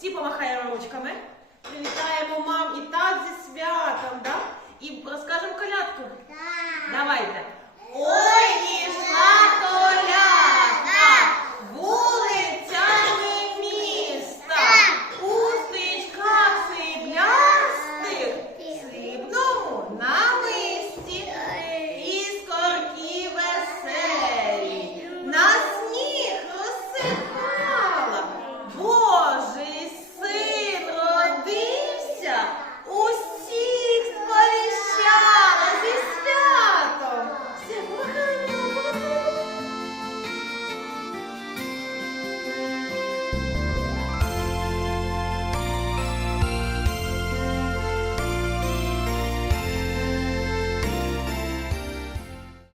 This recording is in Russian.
Типа Всі помахаем ручками. Привітаємо мам и так зі святом, да? И расскажем колядку. Да. Давайте.